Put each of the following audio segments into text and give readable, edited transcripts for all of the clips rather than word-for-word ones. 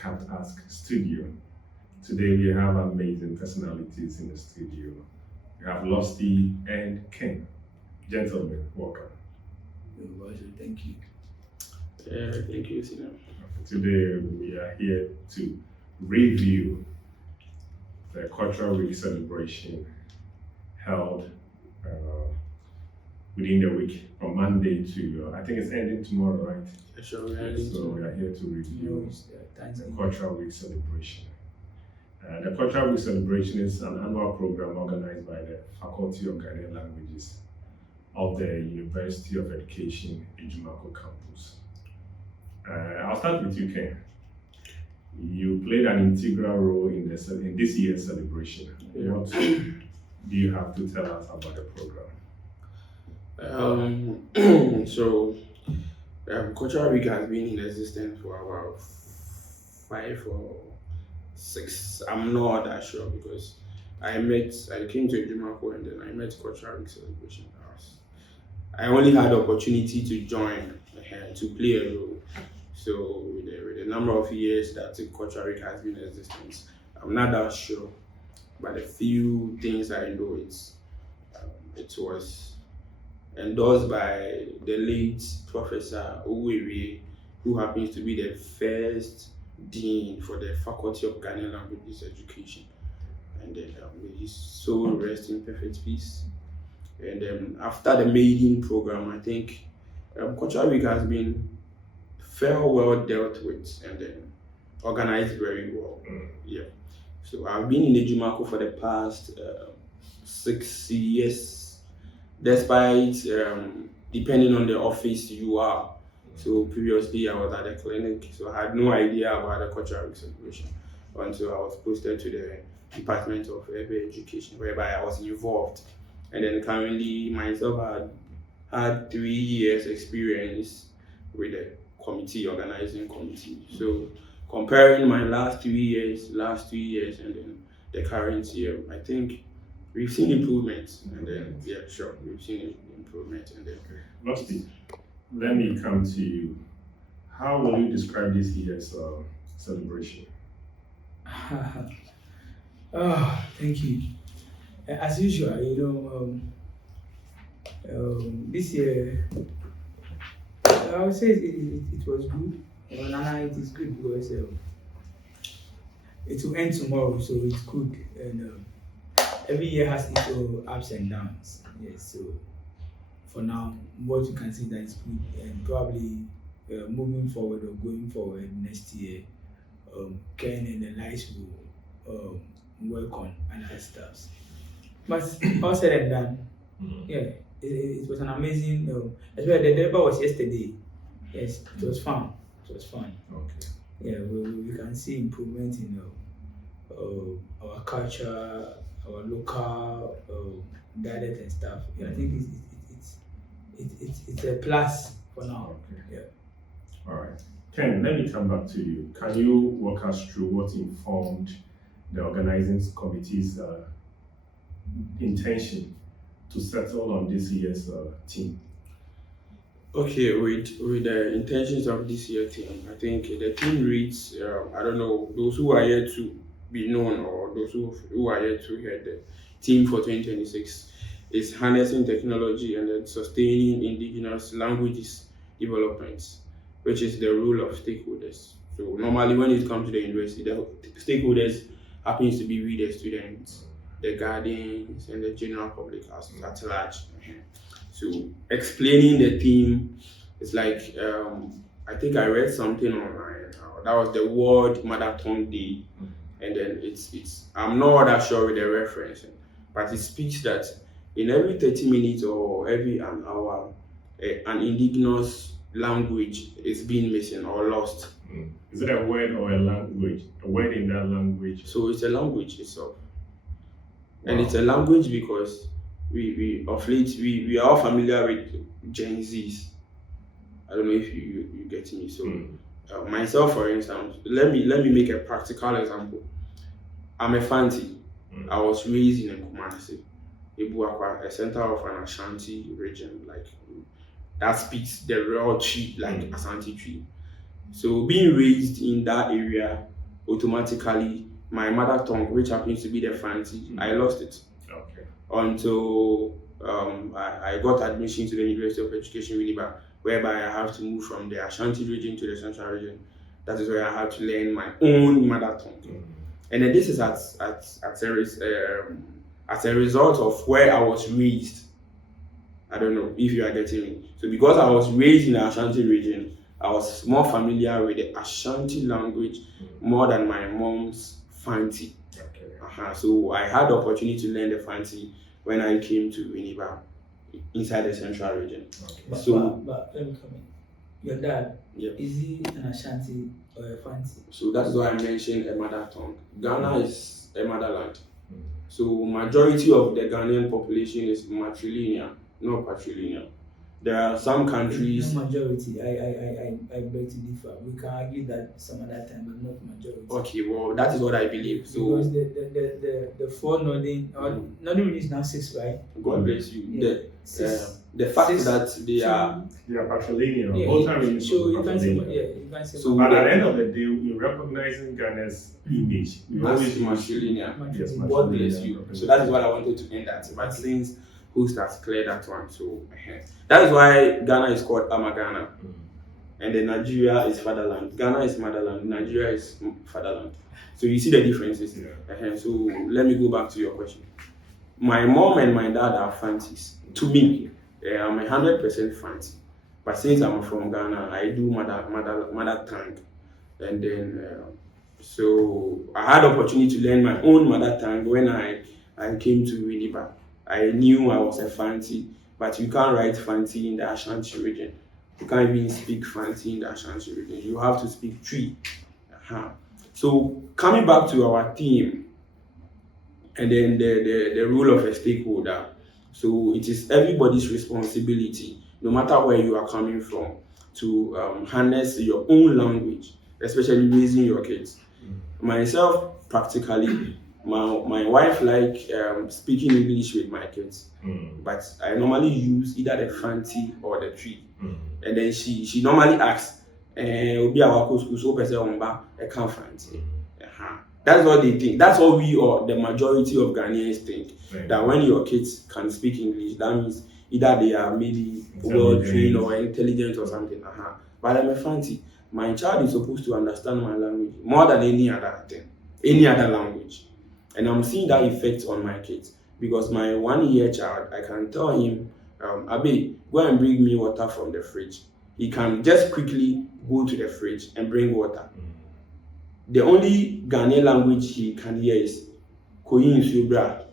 Can't Ask Studio. Today we have amazing personalities in the studio. We have Losty and Ken. Gentlemen, welcome. Thank you. Thank you, Sina. Today we are here to review the Cultural Week celebration held within the week from Monday to, I think it's ending tomorrow, right? Sure, So we are here to review the Thanksgiving. Cultural Week celebration. The Cultural Week celebration is an annual program organized by the Faculty of Ghanaian Languages of the University of Education, Ajumako campus. I'll start with you, Ken. You played an integral role in this year's celebration. What do you have to tell us about the program? Cultural Week has been in existence for about 5 or 6. I'm not that sure because I came to Ajumako and then I met Cultural Week celebration. I only had the opportunity to join to play a role. So with the number of years that the Cultural Week has been in existence, I'm not that sure. But a few things I know it was endorsed by the late Professor UEW, who happens to be the first dean for the Faculty of Ghanaian Languages Education. And then his soul rest in perfect peace. And then after the maiden program, I think Cultural Week has been fairly well dealt with and then organized very well. Yeah. So I've been in Ajumako for the past 6 years, despite depending on the office you are. So previously I was at the clinic, so I had no idea about the Cultural Week celebration until I was posted to the Department of Urban Education, whereby I was involved. And then currently myself had 3 years experience with the organizing committee. So comparing my last 2 years, and then the current year, I think we've seen improvements. And then we've seen improvement. And then Losty, let me come to you. How will you describe this year's celebration? Thank you. As usual, this year, I would say it was good. It is good because it will end tomorrow, so it's good. And every year has its own ups and downs. Yes, so for now, what you can see that is good, and probably moving forward or going forward next year, Ken and the lights will work on other stuff. But all said and done, yeah, it was an amazing. As well, the deliver was yesterday. Yes, it was fun. Okay. Yeah, we can see improvement in our culture, our local dialect and stuff. Yeah, I think it's a plus for now. Okay. Yeah. All right. Ken, let me come back to you. Can you walk us through what informed the organizing committee's intention to settle on this year's team? okay, with the intentions of this year team, I think the team reads, I don't know, those who are yet to be known or those who are yet to hear the team for 2026 is harnessing technology and then sustaining indigenous languages developments, which is the role of stakeholders. So normally when it comes to the university, the stakeholders happens to be we the students, the guardians, and the general public at large. So explaining the theme is like I think I read something online. That was the World Mother Tongue Day, and then it's I'm not that sure with the reference, but it speaks that in every 30 minutes or every an hour, an indigenous language is being missing or lost. Is it a word or a language? A word in that language? So it's a language itself. Wow. And it's a language because we of late we are all familiar with Gen Zs. I don't know if you get me. So myself, for instance, let me make a practical example. I'm a Fanti. I was raised in Kumasi, Ibuakwa, a center of an Ashanti region, like that speaks the raw tree, like Ashanti tree. So being raised in that area, automatically my mother tongue, which happens to be the Fanti, I lost it Okay. until I got admission to the University of Education Winneba, whereby I have to move from the Ashanti region to the Central region. That is where I have to learn my own mother tongue. And then this is as a result of where I was raised. I don't know if you are getting me. So because I was raised in the Ashanti region, I was more familiar with the Ashanti language more than my mom's Fanti. Okay. So I had the opportunity to learn the Fanti when I came to Winneba inside the Central region. Okay. But let me come in. Your dad, Yeah. is he an Ashanti or a Fanti? So that's why I mentioned a mother tongue. Ghana is a motherland. So majority of the Ghanaian population is matrilineal, not patrilineal. There are some countries. No majority. I beg to differ. We can argue that some other time, but not majority. Okay, well that is what I believe. So because the four northern northern region is now 6, right? God bless you. Yeah. The fact that they are patrilineal. Yeah, Both are really so you can say, patrilineal. you can say. So But at the end of the day, in recognizing Ghana's image, we always as use matrilineal. yes, God bless matrilineal you. representation. So that is what I wanted to end at. But since host has cleared that one, so that is why Ghana is called Amagana. And then Nigeria is fatherland. Ghana is motherland. Nigeria is fatherland. So you see the differences. Yeah. So let me go back to your question. My mom and my dad are Fantis. To me, I'm 100% Fanti. But since I'm from Ghana, I do mother tongue. And then, so I had the opportunity to learn my own mother tongue when I came to Winneba. I knew I was a Fanti, but you can't write Fanti in the Ashanti region. You can't even speak Fanti in the Ashanti region. You have to speak Twi. So coming back to our theme, and then the role of a stakeholder. So it is everybody's responsibility, no matter where you are coming from, to harness your own language, especially raising your kids. Myself, practically, my wife like speaking English with my kids, but I normally use either the Fanti or the Twi. And then she normally asks, "Obi awako school so person omba e kan Fanti." That's what they think. That's what we or the majority of Ghanaians think. Right. That when your kids can speak English, that means either they are maybe well trained or intelligent or something. But I'm a Fanti. My child is supposed to understand my language more than any other thing, any other language. And I'm seeing that effect on my kids. Because my 1-year child, I can tell him, Abe, go and bring me water from the fridge. He can just quickly go to the fridge and bring water. The only Ghanaian language he can hear is Koyin Subra.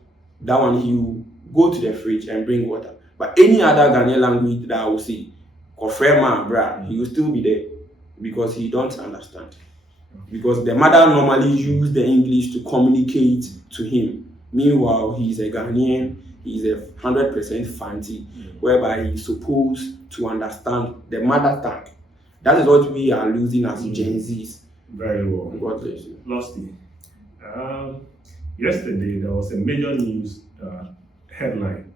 That one he will go to the fridge and bring water. But any other Ghanaian language that I will see, Kofrema, bra, he will still be there because he don't understand. Because the mother normally use the English to communicate to him. Meanwhile, he's a Ghanaian, he's a 100% Fanti, whereby he's supposed to understand the mother tongue. That is what we are losing as Gen Zs. Very well. God bless you. Lastly, yesterday there was a major news headline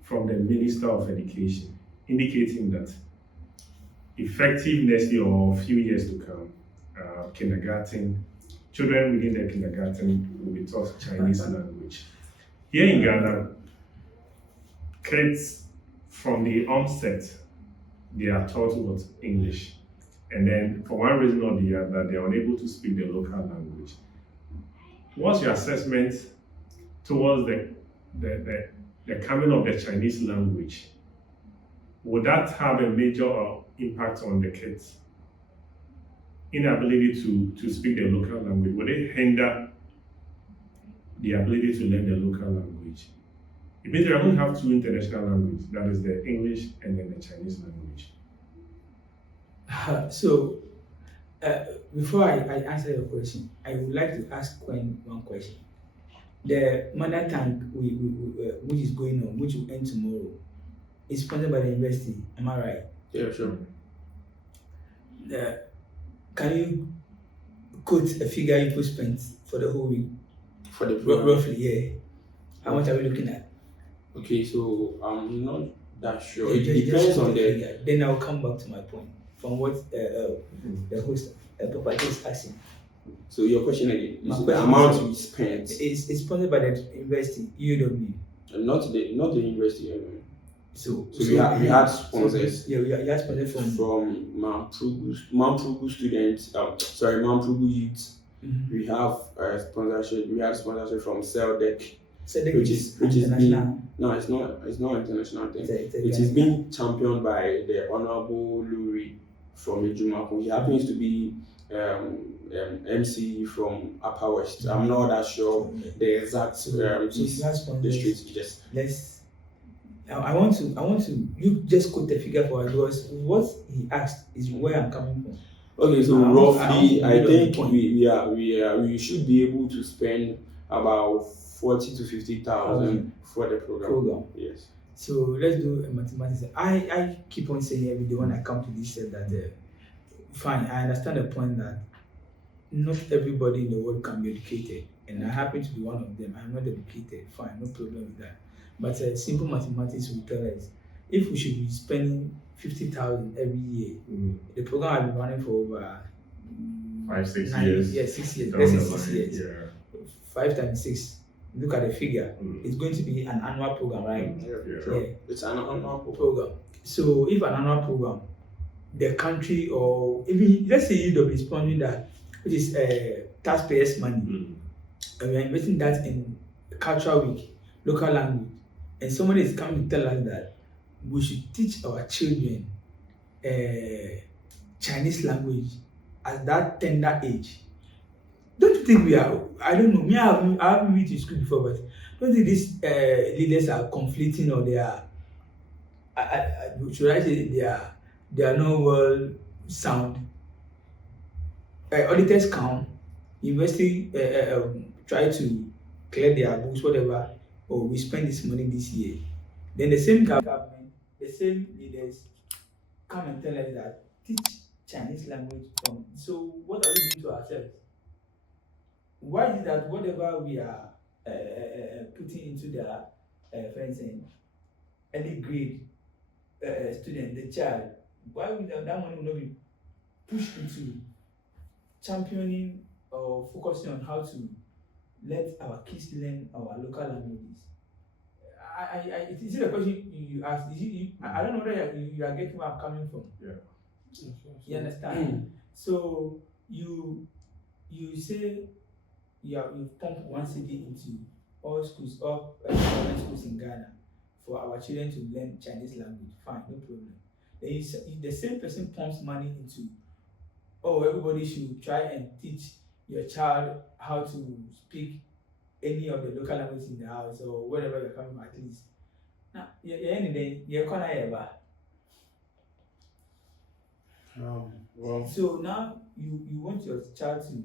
from the Minister of Education indicating that effective next year or a few years to come, children within the kindergarten will be taught Chinese language. Here in Ghana, kids from the onset, they are taught what English. And then for one reason or the other, they are unable to speak the local language. What's your assessment towards the coming of the Chinese language? Would that have a major impact on the kids' inability to speak the local language? Would it hinder the ability to learn the local language? It means they are going to have two international languages, that is the English and then the Chinese language. So, before I answer your question, I would like to ask Gwen one question. The mother tongue which is going on, which will end tomorrow, is sponsored by the university. Am I right? Yeah, sure. Can you quote a figure you could spend for the whole week? For the program? Roughly, yeah. How much are we looking at? Okay, so I'm not that sure. Yeah, It depends on the. figure. Then I'll come back to my point. from what the host Papa is asking. So your question again My is the question amount is, we spent, It's sponsored by the university UEW. and not the university alone. So We had sponsors yeah, we had sponsors from Mount Prugu students. Mount Prugu youth. Mhm. We have sponsorship. We had sponsorship from Celdec, Sedec which is is international. being no, it's not an international thing. It's a It is Ghanaian. being championed by the Honorable Luri from Ajumako. He happens to be MC from Upper West. I'm not that sure the exact So you have district. sponsors. Just Let's. I want to. You just quote the figure for us because what he asked is where I'm coming from. okay. So I want roughly, to I build on the think point. we should be able to spend about 40 to 50,000 for the program. Yes. So let's do a mathematics. I keep on saying every day when I come to this set that fine, I understand the point that not everybody in the world can be educated, and I happen to be one of them. I'm not educated, fine, no problem with that. But simple mathematics will tell us if we should be spending 50,000 every year, the program has been running for over 5-6 years. Yeah, 6 years. Down Let's say the 6 line, years. Yeah. 5 times 6. Look at the figure. It's going to be an annual program, right? Yeah. It's an annual program. So if an annual program, the country or even let's say UW is sponsoring that, which is taxpayers' money, and we are investing that in cultural week, local language, and somebody is coming to tell us that we should teach our children Chinese language at that tender age. Don't you think we are? I don't know. Me, I haven't been to school before, but don't you think these leaders are conflicting or they are? Should I say they are not well sound? Auditors come, university try to clear their books, whatever. Oh, we spend this money this year. Then the same government, the same leaders come and tell us that teach Chinese language from. So what are we doing to ourselves? Why is it that whatever we are putting into the for instance, early grade student, the child, why would that money will not be pushed into championing or focusing on how to let our kids learn our local languages? Is it a question you asked? I don't know whether you are getting where I'm coming from. Yeah. You understand? So you say you pump 1 cedi into all schools, all government schools in Ghana for our children to learn Chinese language. Fine, no problem. Then the same person pumps money into, oh, everybody should try and teach your child how to speak any of the local languages in the house or wherever you're coming from, at least. Now, you're gonna Well, so now you want your child to,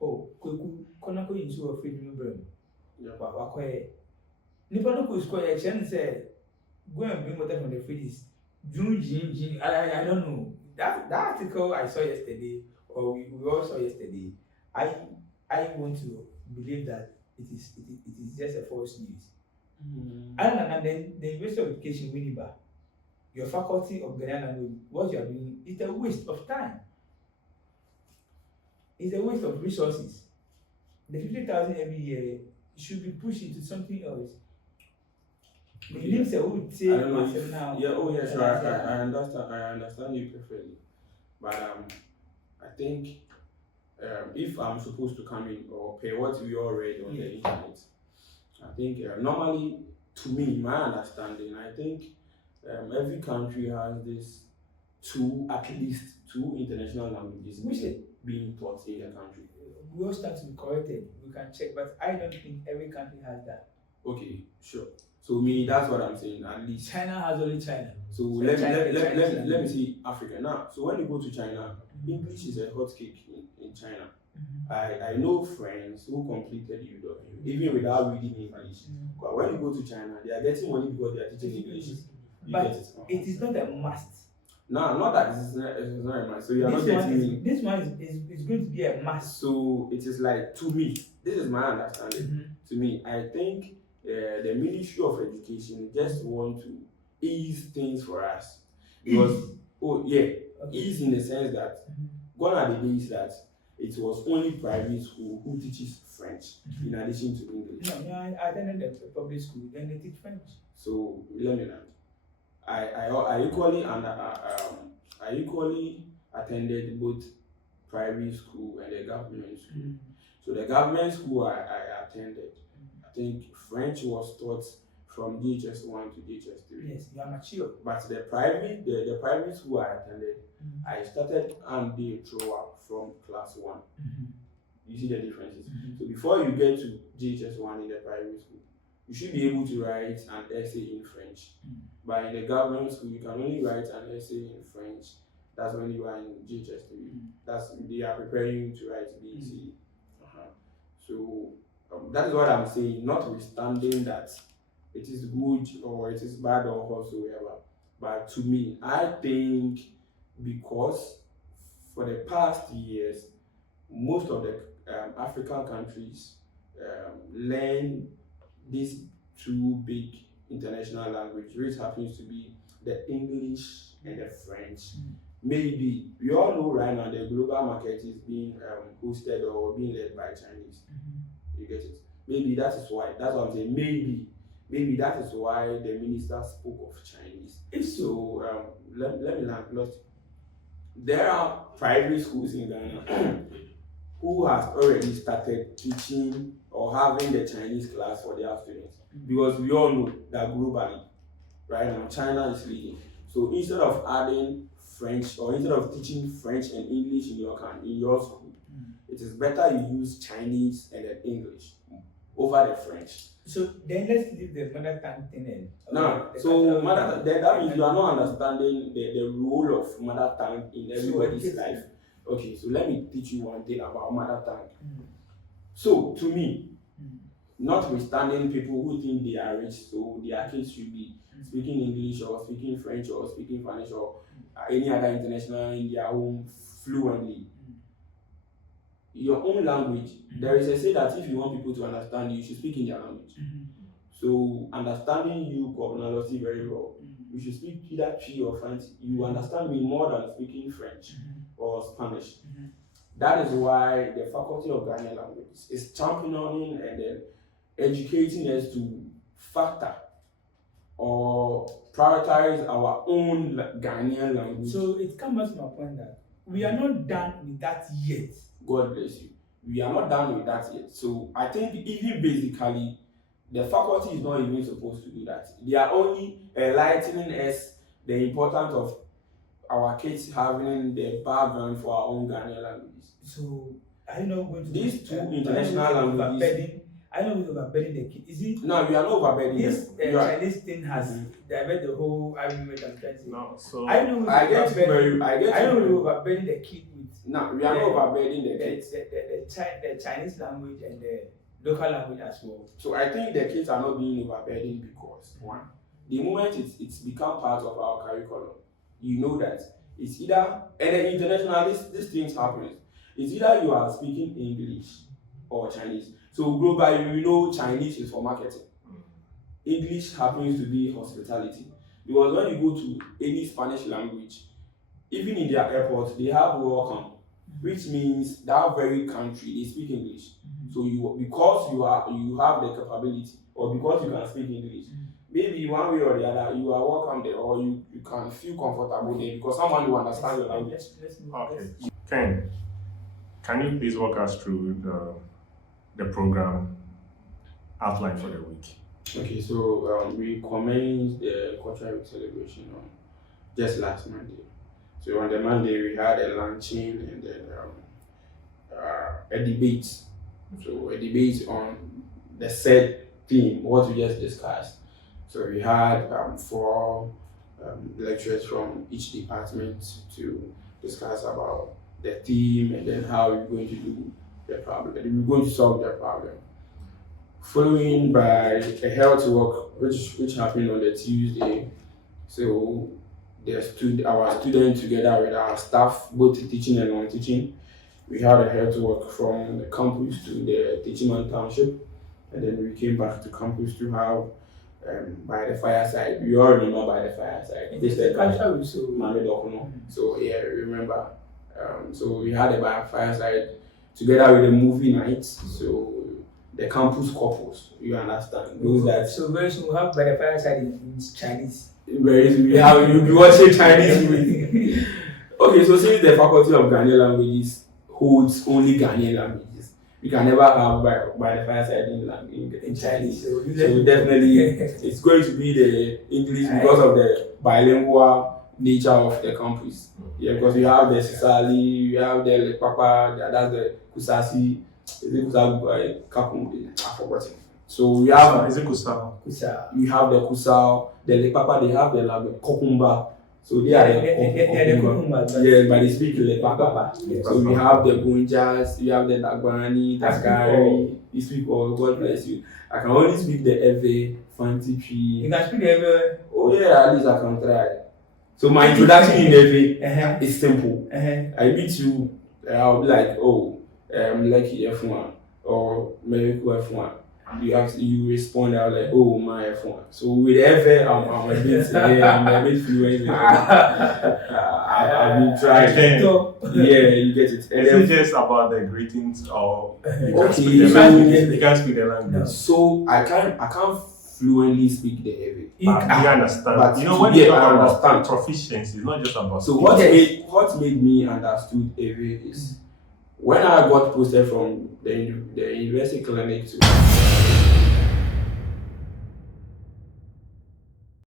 oh, kona ko into a free member. Wakwaye. Nipa no ko score ya chen say go and bring water from the fridges. I don't know. That article I saw yesterday, or we all saw yesterday, I want to believe that it is just a false news. Other than that, then the University of Education, Winneba, your faculty of Ghanaian language, what you are doing is a waste of time. It's a waste of resources. The 50,000 every year should be pushed into something else. The names would say I don't know if, now. yeah, oh yeah, sure. I understand you perfectly. But I think if I'm supposed to come in or pay what we all read on the internet, I think normally, to me, my understanding, I think every country has this at least two international languages being taught in the country. We all start to be corrected. We can check, but I don't think every country has that. Okay, sure. So me, that's what I'm saying. At least China has only China. So let me see Africa now. So when you go to China, English is a hot cake in China. I know friends who completed UW even without reading English. But when you go to China, they are getting money because they are teaching English. But it is not a must. No, not that it's not a must. So you are not getting me. This one is going to be a must. So it is like, to me, this is my understanding. To me, I think the Ministry of Education just want to ease things for us because Okay. Ease in the sense that gone are the days that it was only private school who teaches French in addition to English. No, I attended a public school, then they teach French. So let me learn. I equally I equally attended both private school and the government school. So the government school I attended, I think French was taught from DHS 1 to DHS 3. Yes, you are mature. But the private school I attended, I started and they throw up from class 1. You see the differences. So before you get to DHS 1 in the private school, you should be able to write an essay in French. But in the government school, you can only write an essay in French. That's when you are in DHS 3. They are preparing you to write BC. So that is what I'm saying. Notwithstanding that it is good or it is bad or whatsoever, but to me, I think because for the past years, most of the African countries learn these two big international languages, which happens to be the English and the French. Maybe we all know right now the global market is being hosted or being led by Chinese. You get it? Maybe that is why. That's what I'm saying. Maybe that is why the minister spoke of Chinese. If so, let me land lost. There are private schools in Ghana who has already started teaching or having the Chinese class for their students, because we all know that globally, right now, China is leading. So instead of adding French or instead of teaching French and English in your school, it is better you use Chinese and then English over the French. So then let's leave the mother tongue thing in. Now, so that means you are not understanding the role of mother tongue in everybody's life. Okay, so let me teach you one thing about mother tongue. So to me, notwithstanding people who think they are rich, so their kids should be speaking English or speaking French or speaking Spanish or any other international in their home fluently. Your own language, there is a say that if you want people to understand you, should speak in their language. So understanding you, Governor, very well, you should speak either Twi or French. You understand me more than speaking French or Spanish. That is why the Faculty of Ghanaian Languages is championing and then educating us to factor or prioritize our own Ghanaian language. So it comes back to my point that we are not done with that yet. God bless you. We are not done with that yet. So I think even basically, the faculty is not even supposed to do that. They are only enlightening us the importance of our kids having the background for our own Ghanaian languages. So are you not going to these two international languages? I know we're overburdening the kids. Is it? No, we are not overburdening this Chinese thing has diverted the whole argument I'm trying to say. No, so I know we're overburdening the kid with. No, we are not overburdening the kids. The Chinese language and the local language as well. So I think the kids are not being overburdened because one, the moment it's become part of our curriculum, you know that it's either, and then internationally these things happen. It's either you are speaking English or Chinese. So globally, we know Chinese is for marketing. English happens to be hospitality. Because when you go to any Spanish language, even in their airports, they have welcome, which means that very country, they speak English. So because you have the capability, or because you can speak English, maybe one way or the other, you are welcome there, or you can feel comfortable there because someone will understand your language. Okay. Ken, can you please walk us through the program outline for the week? Okay, so we commenced the cultural week celebration on just last Monday. So on the Monday we had a luncheon and then a debate. So a debate on the said theme, what we just discussed. So we had 4 lecturers from each department to discuss about the theme and then how we're going to do the problem. We're going to solve the problem. Following by a health walk, which happened on the Tuesday. So our students together with our staff, both teaching and non-teaching, we had a health walk from the campus to the teaching township, and then we came back to campus to have by the fireside. You all remember by the fireside. It's a culture so Mame Dokuno. So yeah, remember. So we had a by fireside together with a movie night. So the campus couples, you understand? Those that so very soon we'll have by the fireside in Chinese. we have you be watching Chinese movies. Okay, so since the Faculty of Ghanaian Languages holds only Ghanaian languages, we can never have by the fireside in Chinese. So Definitely it's going to be the English because of the bilingual nature of the campus. Yeah, because we have the Sisali, we have the Papa, that's the Kusasi, is it Kusabu, Kakum, I forgot it. So we have Is it Kusao? we have the Kusao, the Lepapa, they have the Kokumba. So they are the Kokumba. Yeah, but they speak Lepapa. So we have the Gunjas, we have the Dagwani, Tasgari, you speak all, God bless you. I can only speak the Eve, Fanti Tree. You can speak the Oh yeah, at least I can try. So my introduction in Eve is simple. I meet you, I'll be like, oh, Lucky F1 or Miracle F1. You respond out like, oh my F1. So with F, I'm a bit fluent. I've been trying. Yeah, you get it. And Is it just about the greetings or you can Okay, speak the so- language? You can't speak the language. So I can't fluently speak the F. But you understand. But You know, when yeah, you talk I about understand. proficiency, it's not just about So speaking. what made me understood Eve is when I got posted from the university clinic to